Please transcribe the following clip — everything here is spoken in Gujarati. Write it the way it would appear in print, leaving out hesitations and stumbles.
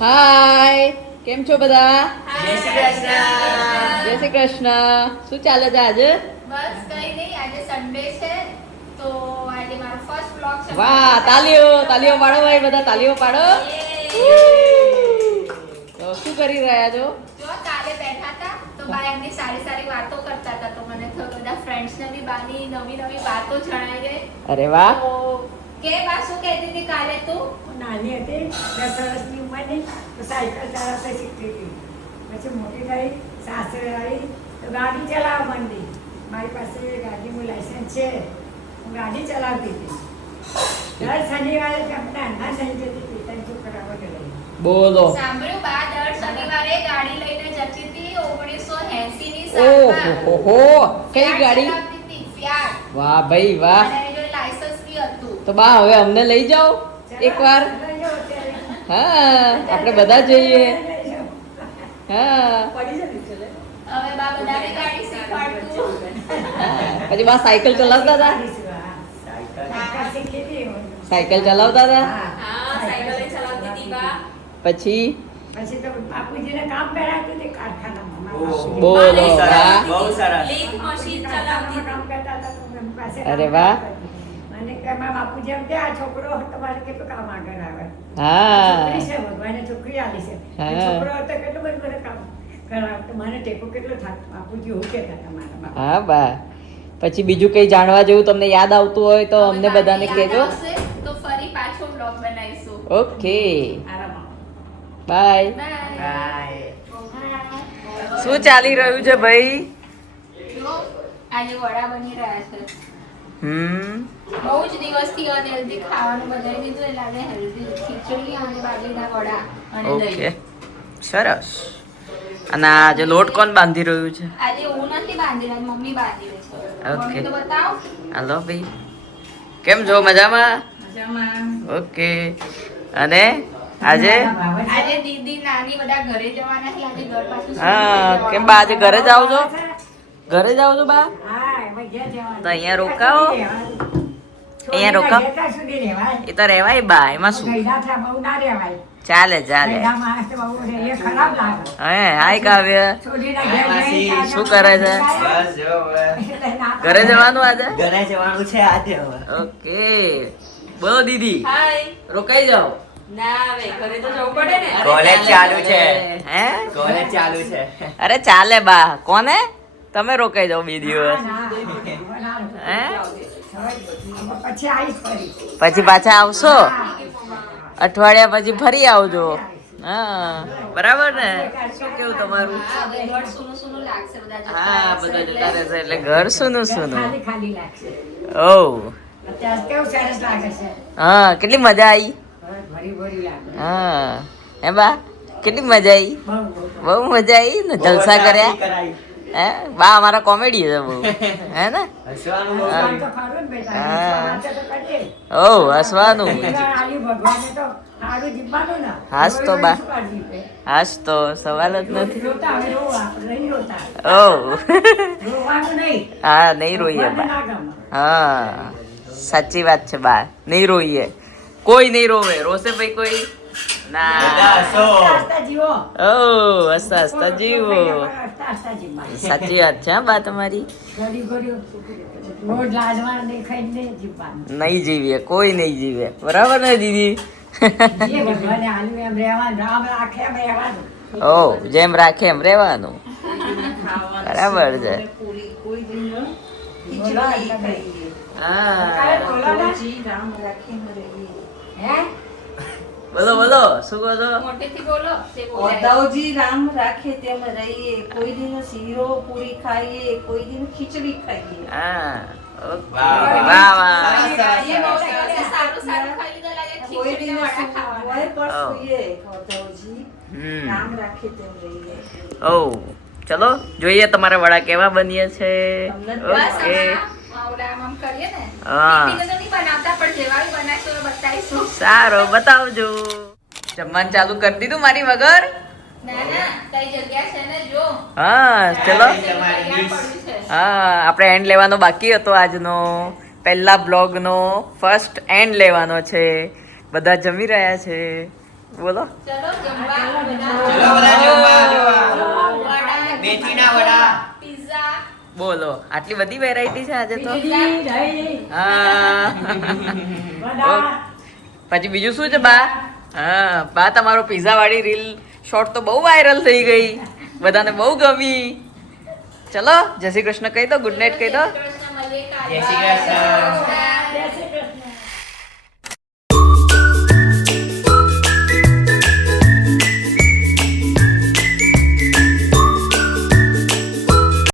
હાય, કેમ છો બધા? જય શ્રી કૃષ્ણ. જય શ્રી કૃષ્ણ. શું ચાલે છે આજે? બસ કઈ નહીં, આજે સન્ડે છે તો આજે મારો ફર્સ્ટ વ્લોગ છે. વાહ, તાલીઓ તાલીઓ પાડો ભાઈ, બધા તાલીઓ પાડો. તો શું કરી રહ્યા છો? જો કાલે બેઠા હતા તો બા એમની સારી સારી વાતો કરતા હતા તો મને થયું બધા ફ્રેન્ડ્સને બી બાની નવી નવી વાતો જણાઈ ગઈ. અરે વાહ. તો કે બા શું કહેતી હતી કાલે તું? નાની હતી 10 વર્ષની ઉંમરની તો સાયકલ ચલાવતા શીખતી હતી. પછી મોટી થઈ સાસરે આવી તો ગાડી ચલાવવા માંડી. મારી પાસે ગાડીનું લાયસન્સ છે, હું ગાડી ચલાવતી હતી. દર શનિવારે ગામના અંડા થઈ જતી હતી ત્રણ છોકરાઓ લઈને. બોલો. સાંભળ્યું બા દર શનિવારે ગાડી લઈને જતી હતી 1980 ની ઓહો સાલમાં. હો, કઈ ગાડી? ચલાવતી હતી, Fiat. વાહ ભાઈ વાહ. અને એની જોડે લાયસન્સ બી હતું. તો બા હવે અમને લઈ જાઓ એકવાર. લઈ જાઓ અત્યારે. હા, આપણે બધા જઈએ. લઈ જાઓ. હા. હવે બા બધાને ગાડી શીખવાડતું. હા. પછી બા સાયકલ ચલાવતા હતા? સાયકલ શીખી હતી હું. સાયકલ ચલાવતા હતા? હા, સાયકલ ચલાવતી હતી બા. પછી પછી તો બાપુજીને કામ કરાવતી હતી કારખાનામાં. બોલો વાહ. બહુ સરસ. લીક મશીન ચલાવતી કામ કરતા હતા તો એમની પાસે અરે કામ વાહ. કરતા હતા. મને કે મારા બાપુજી એમ કે આ છોકરો તમારે કેટલું કામ આગળ આવે. હા. છોકરી છે ભગવાને છોકરી આલી છે. હા. એ છોકરો હતો કેટલું બધું મને કામ કરાવતો. મને ટેકો કેટલો થાતો. બાપુજી એવું કહેતા હતા મારા બાપા. હા બા. પછી બીજું કઈ જાણવા જેવું તમને યાદ આવતું હોય તો અમને હવે બધાને બાને યાદ કહેજો. આવશે તો ફરી પાછો બ્લોગ બનાવીશું. ઓકે, આરામ. બાય. બાય. શું ચાલી રહ્યું છે ભાઈ? જો આજે વડા બની રહ્યા છે. બહુ જ દિવસથી અનહેલ્ધી ખાવાનું બદલાઈ દીધું એટલે આજે હેલ્ધી ખીચડી અને બાજરીના વડા અને ઓકે, દહીં. સરસ. અને આજે લોટ કોણ બાંધી રહ્યું છે? આજે હું નથી બાંધી રહી, મમ્મી બાંધી રહી છે. ઓકે. મમ્મી તો બતાવો. હાલો ભાઈ, કેમ છો? મજામાં? મજામાં. ઓકે. અને આજે આજે દીદી નાની બધા ઘરે જવાના છે. આજે ઘર પાછું હા, કેમ બા આજે ઘરે જાવ છો? ઘરે જાવ છો બા? હા, એમાં ઘેર જવાનું. તો અહીંયા રોકાવો. અહીંયા રોકાવ. છોડીના ઘેર સુધી રહેવાય. એ તો રહેવાય બા, એમાં શું? ગયડા થયા બહુ ના રહેવાય. ચાલે ચાલે. ગયડા માણસ તો બહુ રહે, એ ખરાબ લાગે. હે, હાય કાવ્ય. છોડીના ઘેર જઈને તાજા શું કરે છે? બસ જો હવે એટલે ના ઘરે જવાનું આજે? ઘરે જવાનું છે આજે હવે. ઓકે. બોલો દીદી, હાય. રોકાઈ જાઓ. ના હવે ઘરે તો જવું પડે ને. અરે કોલેજ ચાલુ છે. હે? કોલેજ ચાલુ છે. અરે ચાલે બા. કોને? તમે રોકાઈ જાઓ બે દિવસ. ના, ના, ના. હે? હવે પછી આવીશ ફરી. પછી પાછા આવશો? હા. અઠવાડિયા પછી ફરી આવજો. હા, બરાબર ને? શું કેવું તમારું? હા, હવે ઘર સૂનું સૂનું લાગશે બધા જતા હા, રહેશે બધા એટલે. જતા રહેશે એટલે ઘર સુનું સુનું. ખાલી ખાલી લાગશે. ઓહ, અત્યારે કેવું સરસ લાગે છે. હા, કેટલી મજા આવી. હવે ભરી ભરી લાગે. હા, હે બા, કેટલી મજા આવી. બહુ, બહુ. બહુ મજા આવી ને, જલસા કર્યા. કરાઈ. હે બા, અમારા કોમેડી છે બહુ. હે ને? હસવાનું બહુ આમ કર્યું. તો ખરું ને બેટા. હા. હસવા માટે તો કરીએ. ઓહ, હસવાનું. ભગવાન આલ્યું, ભગવાને તો સારું જીવવાનું ને. હાસ તો રોઈ બા. રોઈને શું કાઢી છે? હાશ તો સવાલ જ નથી. રોતા હવે રોવા, આપણે નહીં રોતા. ઓહ. રોવાનું નહીં. હા, નહીં રોઈએ ભગવાનને બા. ના ગમે. હા, સાચી વાત છે બા. નહીં રોઈએ. કોઈ નહીં રોવે. રોશે ભાઈ કોઈ? ના. બધા હસો. હસતા હસતા જીવો. ઓહ, હસતા હસતા જીવો. હસતા હસતા જીવવાનું. સાચી વાત છે હા બા તમારી. ઘડી ઘડી રોજ લાડવા ને ખાઈને જીવવાનું. નહીં જીવીએ, કોઈ નહીં જીવે. બરાબર ને દીદી? જે ભગવાને આલ્યું એમ રહેવાનું, રામ રાખે એમ રહેવાનું. ઓહ, જેમ રાખે એમ રહેવાનું. બરાબર છે. બોલો એટલે ભાઈ. હા. બોલો ને. હે? બોલો બોલો, શું કહો છો? મોટેથી બોલો તે બોલાય. ઓદાવજી રામ રાખે તેમ રહીએ, કોઈ દિન શીરો પૂરી ખાઈએ, કોઈ દિન ખીચડી ખાઈએ. હા, ઓકે. વાહ, વાહ વાહ. આજે બહુ દિવસે સારું સારું ખાઈ લીધા લાગે. કોઈ ખીચડી દિન ને વડા ખાવાના. હોય પણ હા. સૂઈએ. ઓદાવજી હમ. રામ રાખે તેમ રહીએ. ઓહ, ચલો જોઈએ તમારા વડા કેવા બનીએ છે. બસ ઓકે. આમાં ઓલા આમ કરીએ ને. હા. ટિફિન તો નહીં બનાવતા પણ જેવા બી બનાવીશું એ બતાવીશું. સારો, બતાવજો. જમવાનું ચાલુ કરી દીધું મારી વગર? ના ના કઈ જગ્યા છે ને જો. હા, ચલો. તૈયાર પડ્યું છે. હા, આપણે એન્ડ લેવાનો બાકી હતો આજનો. પહેલા બ્લોગનો ફર્સ્ટ એન્ડ લેવાનો છે. બધા જમી રહ્યા છે. બોલો ચલો જમવા ચલો બધા બધા જમવા. વડા મેથીના વડા. પિઝા બોલો આટલી બધી વેરાયટી છે આજે તો બીજી દહીં, હા વડા. પછી બીજું શું છે બા હા બા તમારો પિઝા વાળી રીલ શોર્ટ તો બહુ વાયરલ થઈ ગઈ બધાને બહુ ગમી ચલો જય શ્રી કૃષ્ણ કહી દો ગુડ નાઇટ કહી દો કૃષ્ણ મળીએ કાલે. જય શ્રી કૃષ્ણ.